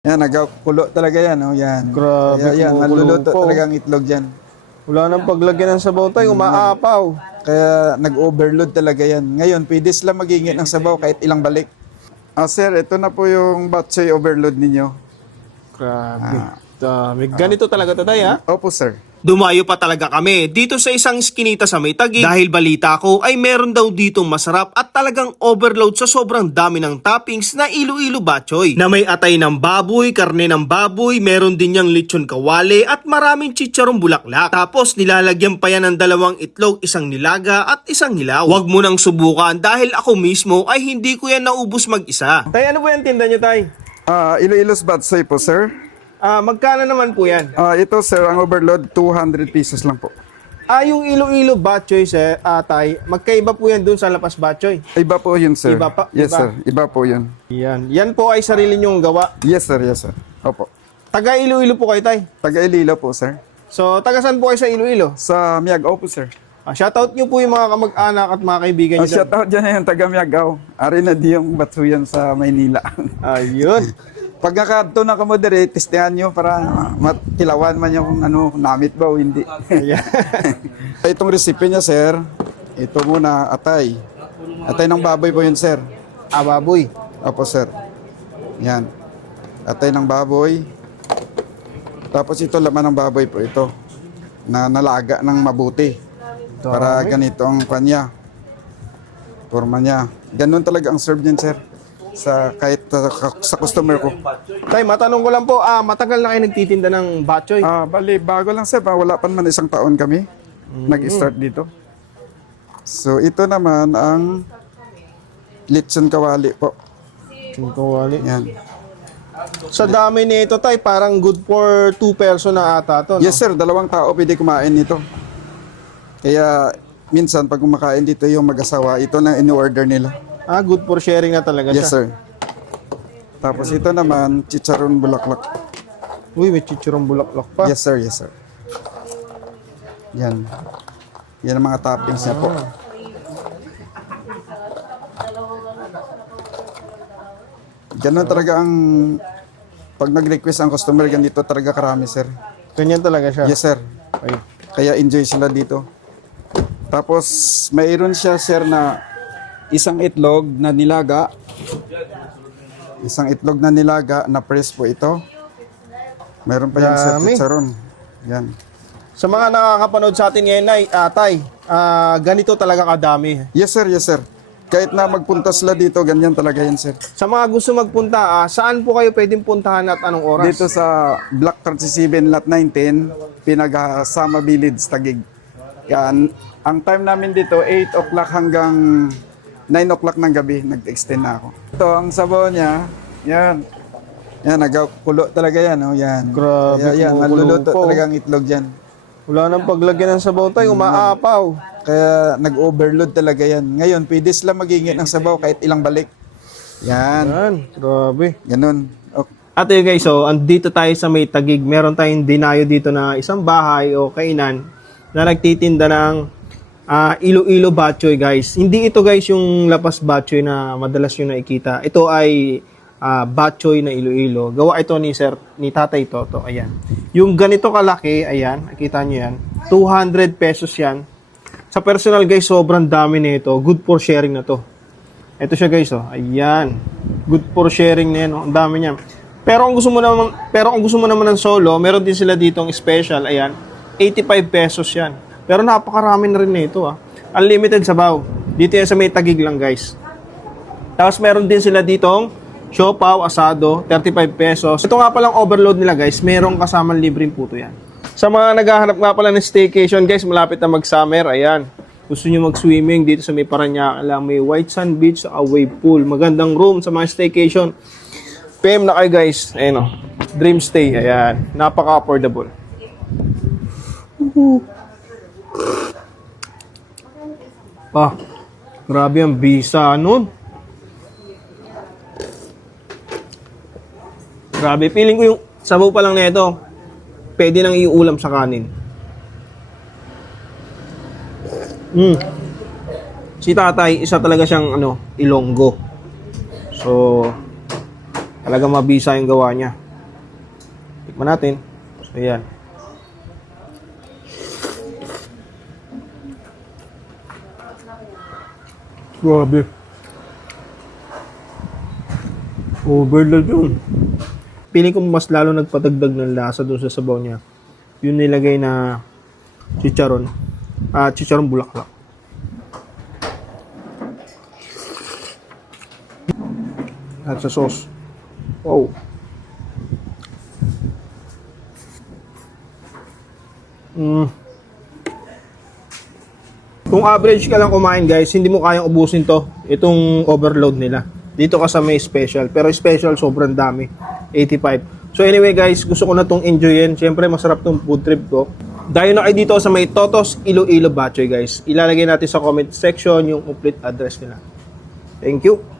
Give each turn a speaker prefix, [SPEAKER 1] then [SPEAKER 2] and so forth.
[SPEAKER 1] Yan, nagkulo talaga yan, oh, yan.
[SPEAKER 2] Grabe,
[SPEAKER 1] Kaya yan,
[SPEAKER 2] kumukulo
[SPEAKER 1] maluluto
[SPEAKER 2] po.
[SPEAKER 1] talaga ang itlog yan.
[SPEAKER 2] Wala nang paglagyan ng sabaw tayo, umaapaw.
[SPEAKER 1] Kaya nag-overload talaga yan. Ngayon, pwede sila magingit ng sabaw kahit ilang balik. Sir, ito na po yung batchoy overload ninyo.
[SPEAKER 2] Grabe. Dami. Ganito talaga to tayo, ha?
[SPEAKER 1] Opo, sir.
[SPEAKER 3] Dumayo pa talaga kami dito sa isang skinita sa may Taguig dahil balita ko ay meron daw ditong masarap at talagang overload sa sobrang dami ng toppings na Iloilo Batchoy. Na may atay ng baboy, karne ng baboy, meron din niyang lechon kawale at maraming chicharong bulaklak. Tapos nilalagyan pa yan ng dalawang itlog, isang nilaga at isang hilaw. Huwag mo nang subukan dahil ako mismo ay hindi ko yan naubos mag-isa.
[SPEAKER 2] Tay, ano po yung tinda nyo, tay?
[SPEAKER 1] Iloilo's batchoy po, sir.
[SPEAKER 2] Magkano naman po yan?
[SPEAKER 1] Ito, sir, ang overload, 200 pesos lang po.
[SPEAKER 2] Yung Iloilo Batchoy, sir, tay, magkaiba po yan dun sa Lapas Batchoy.
[SPEAKER 1] Iba po yun, sir.
[SPEAKER 2] Iba pa?
[SPEAKER 1] Yes,
[SPEAKER 2] Iba.
[SPEAKER 1] sir. Iba po yun.
[SPEAKER 2] Yan. Yan po ay sarili nyong gawa.
[SPEAKER 1] Yes, sir. Yes, sir. Opo.
[SPEAKER 2] Taga Iloilo po kayo, tay.
[SPEAKER 1] Taga Iloilo po, sir.
[SPEAKER 2] So, taga saan po kayo sa Iloilo?
[SPEAKER 1] Sa Miagao po, sir.
[SPEAKER 2] Shoutout nyo po yung mga kamag-anak at mga kaibigan nyo.
[SPEAKER 1] Shout out dyan na yung taga Miagao. Ari na di yung batsuyan sa Maynila.
[SPEAKER 2] Ayun.
[SPEAKER 1] Pag nakadto na ka mo dire, testihan nyo para matilawan man yung ano, namit ba o hindi.
[SPEAKER 2] Ayan.
[SPEAKER 1] Itong recipe niya, sir, ito muna, atay. Atay ng baboy po yun, sir.
[SPEAKER 2] Baboy.
[SPEAKER 1] Opo, sir. Yan. Atay ng baboy. Tapos ito, laman ng baboy po ito. Na nalaga ng mabuti. Para ganito ang kanya. Forma niya. Ganun talaga ang serve niyan, sir. Kahit sa customer ko.
[SPEAKER 2] Tay, matanong ko lang po, matagal na kayo nagtitinda ng batchoy?
[SPEAKER 1] Bali, bago lang, sir. Wala pa naman isang taon kami. Nag-start dito. So, ito naman ang lechon kawali po.
[SPEAKER 2] Kawali.
[SPEAKER 1] Yan.
[SPEAKER 2] Sa dami nito, tay, parang good for 2 person na ata to, no?
[SPEAKER 1] Yes, sir. 2 tao pwede kumain nito. Kaya, minsan pag kumakain dito yung mag-asawa, ito na in-order nila.
[SPEAKER 2] Good for sharing na talaga
[SPEAKER 1] Yes,
[SPEAKER 2] siya.
[SPEAKER 1] sir. Tapos ito naman, chicharon bulaklak.
[SPEAKER 2] Uy, may chichirong bulaklak pa.
[SPEAKER 1] Yes, sir. Yes, sir. Yan. Yan ang mga toppings niya po. Ganun talaga ang pag nag-request ang customer, ganito talaga karami, sir.
[SPEAKER 2] Ganyan talaga siya.
[SPEAKER 1] Yes, sir.
[SPEAKER 2] Ay.
[SPEAKER 1] Kaya enjoy sila dito. Tapos, mayroon siya, sir, na isang itlog na nilaga. Isang itlog na nilaga na press po ito. Meron pa yung sa
[SPEAKER 2] Dami.
[SPEAKER 1] chicharon. Yan.
[SPEAKER 2] Sa mga nakakapanood sa atin ngayon, tay, ganito talaga kadami.
[SPEAKER 1] Yes, sir. Yes, sir. Kahit na magpunta sila dito, ganyan talaga yan, sir.
[SPEAKER 2] Sa mga gusto magpunta, saan po kayo pwedeng puntahan at anong oras?
[SPEAKER 1] Dito sa Block 37, Lot 19, Pinag-Sama Village, Taguig. Yan. Ang time namin dito, 8 o'clock hanggang 9 o'clock ng gabi, nag-extend na ako. Ito, ang sabaw niya, yan. Yan, nagkulo talaga yan, oh, yan.
[SPEAKER 2] Grabe,
[SPEAKER 1] Kaya yan,
[SPEAKER 2] kumukulo
[SPEAKER 1] maluluto
[SPEAKER 2] po.
[SPEAKER 1] talaga ang itlog yan.
[SPEAKER 2] Wala nang paglagyan ng sabaw tayo, umaapaw.
[SPEAKER 1] Kaya nag-overload talaga yan. Ngayon, pwede sila magingit ng sabaw kahit ilang balik. Yan,
[SPEAKER 2] Yan, grabe.
[SPEAKER 1] ganun. Okay.
[SPEAKER 2] At yun guys, so andito tayo sa may Taguig. Meron tayong dinayo dito na isang bahay o kainan na nagtitinda ng Iloilo Batchoy, guys. Hindi ito guys yung Lapas Batchoy na madalas yung nakikita. Ito ay Batchoy na Iloilo. Gawa ito ni Tatay Toto. Ayan. Yung ganito kalaki, ayan, nakita nyo yan. 200 pesos yan. Sa personal guys, sobrang dami nito. Good for sharing na to. Ito siya guys, oh. Ayan. Good for sharing na yan, oh. Ang dami niya. Pero kung gusto mo naman ng solo, meron din sila ditong special, ayan. 85 pesos yan. Pero napakarami na rin nito, ah. Unlimited sabaw. Dito yan sa may Taguig lang, guys. Tapos meron din sila ditong siopaw, asado, 35 pesos. Ito nga palang overload nila, guys. Merong kasamang libreng puto yan. Sa mga naghahanap nga pala ng staycation, guys, malapit na mag-summer, ayan. Gusto nyo mag-swimming dito sa may Parañaque lang, may White Sand Beach, wave pool. Magandang room sa mga staycation. PM na kayo, guys. Ayan, oh. Dream stay, ayan. Napaka-affordable. Grabe ang bisa nun. Grabe, feeling ko yung sabaw pa lang nito, pwede nang iulam sa kanin. Si Tatay, isa talaga siyang Ilonggo. So, talaga mabisa yung gawa niya. Tikman natin. So, ayan. Grabe. Overload yun. Piling ko mas lalo nagpadagdag ng lasa doon sa sabaw niya. Yung nilagay na chicharon. Chicharon bulaklak. At sa sauce. Wow. Kung average ka lang kumain guys, hindi mo kayang ubusin to. Itong overload nila. Dito ka sa may special. Pero special sobrang dami. 85. So anyway guys, gusto ko na tong enjoyin. Siyempre masarap tong food trip ko. Dahil na kayo dito sa may Totos Iloilo Batchoy guys. Ilalagay natin sa comment section yung complete address nila. Thank you.